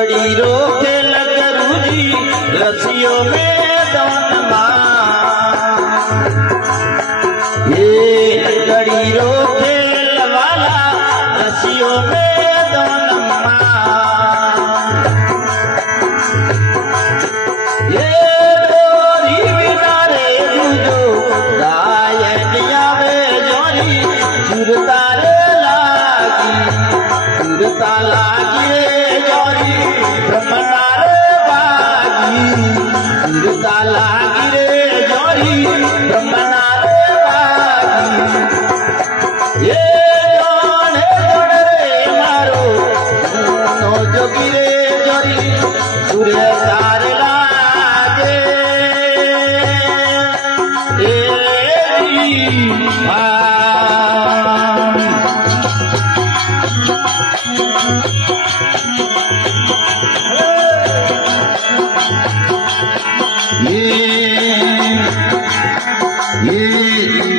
कड़ी रो खेल करूजी रसियों मैदान ये कड़ी रो खेल वाला रसियों मैदान ये गोरी बिनारे दूजो गायनिया में जोरी चुरता लागी रे जोरी ब्रह्मनारे बागी चुरता लागी रे जोरी ब्रह्मनारे बागी ये जोने जोड़े रे मारो नो जोगी रे जोरी सूर्य तारे लागे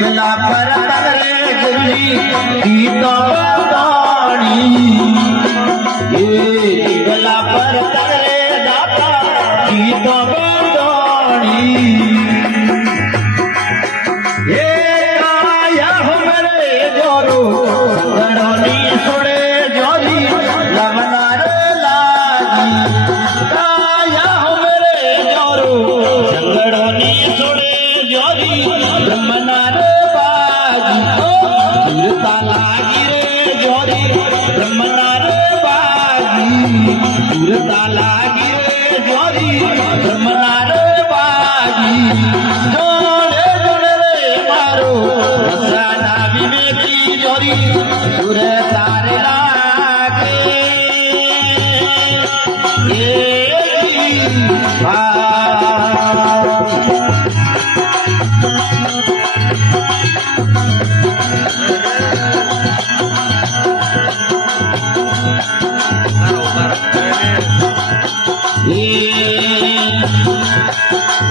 गला पर तगरे गिरली गीतों दानी ये गला पर तगरे दाता गीतों दानी ये काया हमरे जोरो संगड़ोनी सुड़े जोरी लवनार लागी काया हमरे जोरो संगड़ोनी सुड़े जोरी ब्रह्मनार चुरता लागी रे जोरी ब्रह्मनार बागी चुरता लागी रे जोरी ब्रह्मनार बागी जोड़े जोड़े रे मारो रसाना विवेकी जोरी चुरता रे लागे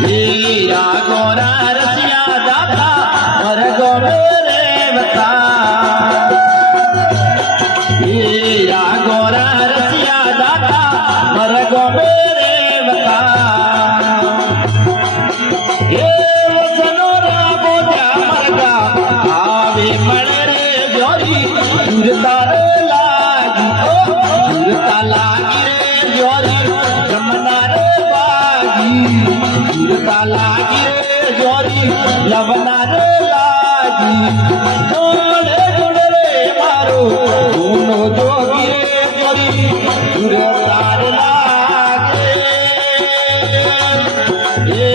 हीरा गोरा रसिया दाता और गो मेरे बता हीरा गोरा रसिया दाता और गो मेरे बता ये सनोरा बोझा मरगा आवे मरे रे जोरी चुरता लागी चुरता लागी रे जोरी ब्रह्मनार चुरता लागी रे जोरी लवनार लागी जोड़े जोड़े रे मारो दोनों जोगी रे जोरी चुरतार लागे ये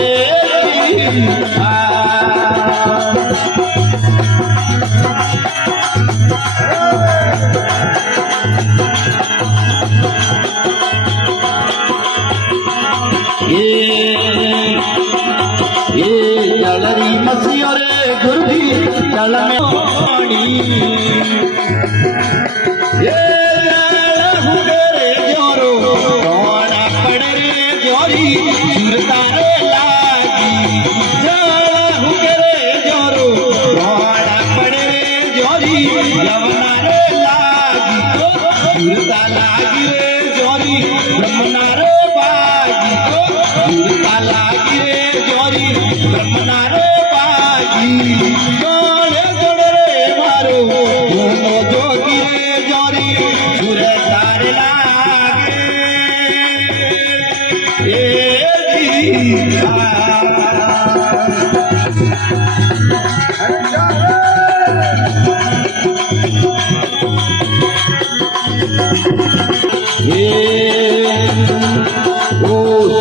जलरी मसियो रे गुरदी जल में पानी ये हुगे रे जोरो कोना पड़े रे जोरी चुरता रे लागी जल हुगे रे जोरो कोना पड़े रे जोरी लवना रे लागी चुरता लागी रे जोरी ब्रह्मनार बागी चुरता लागी रे जोरी ब्रह्मनार बागी जोड़े जोड़े रे मारो दोनों जोगी रे जोरी चुरतार लागे ओ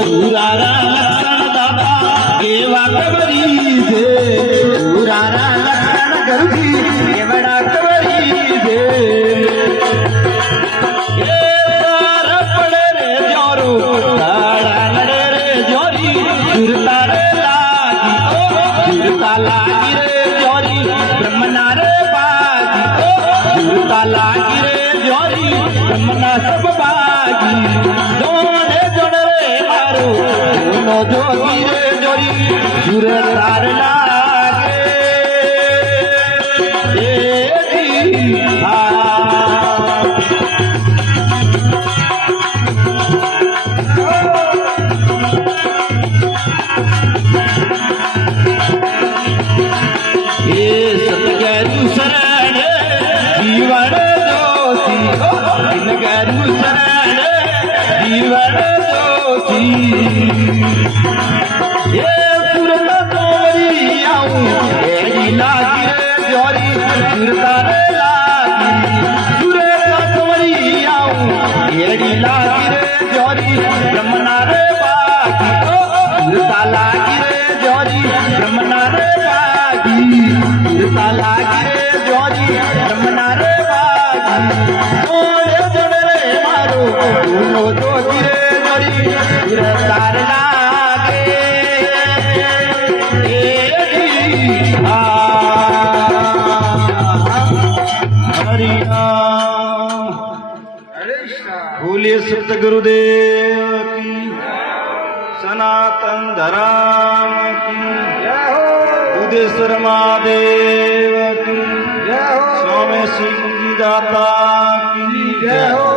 सुरारा लक्षण दादा केवा कबरी दे सुरारा लक्षण गरुजी केवड़ा कबरी दे ये सारा पड़े रे जोरू ताड़ा लड़े रे जोरी चुरता रे लागी चुरता लागी रे जोरी ब्रह्मनार बागी चुरता लागी रे जोरी ब्रह्मना सब बागी जोड़े जोड़े रे मारो दोनों जोगी रे जोरी चुरतार लागे आ जीवन जोगी ये सुरत तोरी आऊं एड़ी लागी रे जोरी सुरता रे लागी सुरत तोरी आऊं एड़ी लागी रे जोरी ब्रह्मना रे बागी सुरता लागी रे जोरी ब्रह्मना रे बागी सुरता लागी रे जोरी ब्रह्मना रे बागी जोड़े जोड़े रे मारो दोनों जोगी रे जोरी सुरतार लागे बोलिए सत गुरुदेव की सनातन धर्म की बुद्धेश्वर महादेव की स्वामी सिंह जी दाता की जय हो।